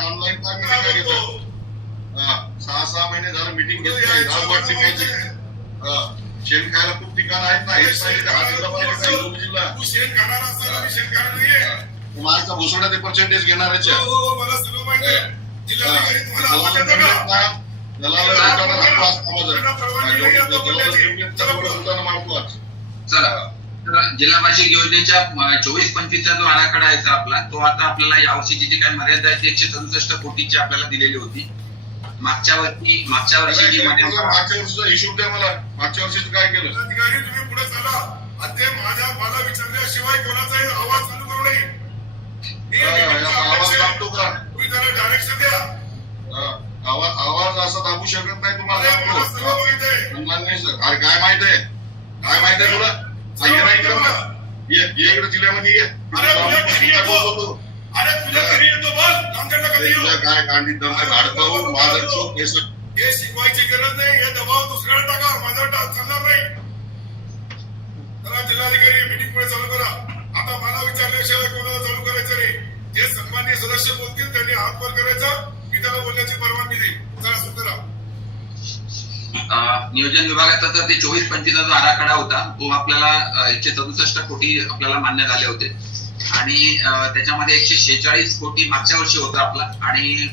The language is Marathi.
ऑनलाईन सहा महिने झालं मीटिंग घेतली, राग वाटली पाहिजे. शेण खायला खूप ठिकाण आहेत ना, हेच पाहिजे हा जिल्हा पाहिजे. माझा भोसडा ते पर्सेंटेज घेणार जिल्हा परिषद योजनेच्या 24-25चा जो आराखडा आहे आपला, तो आता आपल्याला यावर्षीची जी काही मर्यादा आहे ती 167 कोटीची आपल्याला दिलेली होती. मागच्या वर्षी जी मागच्या हिशोब द्या मला, मागच्या वर्षीच काय केलं. अधिकारी तुम्ही पुढे चला, मला विचारल्याशिवाय कोणाचाही आवाज चालू करू नये. आवाज दाबतो का तुम्ही त्याला डायरेक्शन द्या. आवाज असा दाबू शकत नाही तुम्हाला. काय माहित आहे, काय माहित आहे तुला? इकडे जिल्ह्यामध्ये ये. अरे तुझ्या घरी येतो बोल, आमच्याकडे कधी येऊ? काय गांधी दम झाडकावू माझं हे शिकवायची गरज नाही, हे दबाव दुसऱ्याला टाका, माझ्यावर चालणार नाही. जिल्हाधिकारी मीटिंग पुढे चालू करा. आता मला विचारल्याशिवाय कोणाला चालू करायचं नाही. जे सन्माननीय सदस्य बोलतील त्यांनी हात वर करायचा, मी त्याला बोलण्याची परवानगी देईल. चला सुरू नियोजन विभागाचा तर ते 24-25चा जो आराखडा होता तो आपल्याला 167 कोटी आपल्याला मान्य झाले होते आणि त्याच्यामध्ये 146 कोटी मागच्या वर्षी होता आपला आणि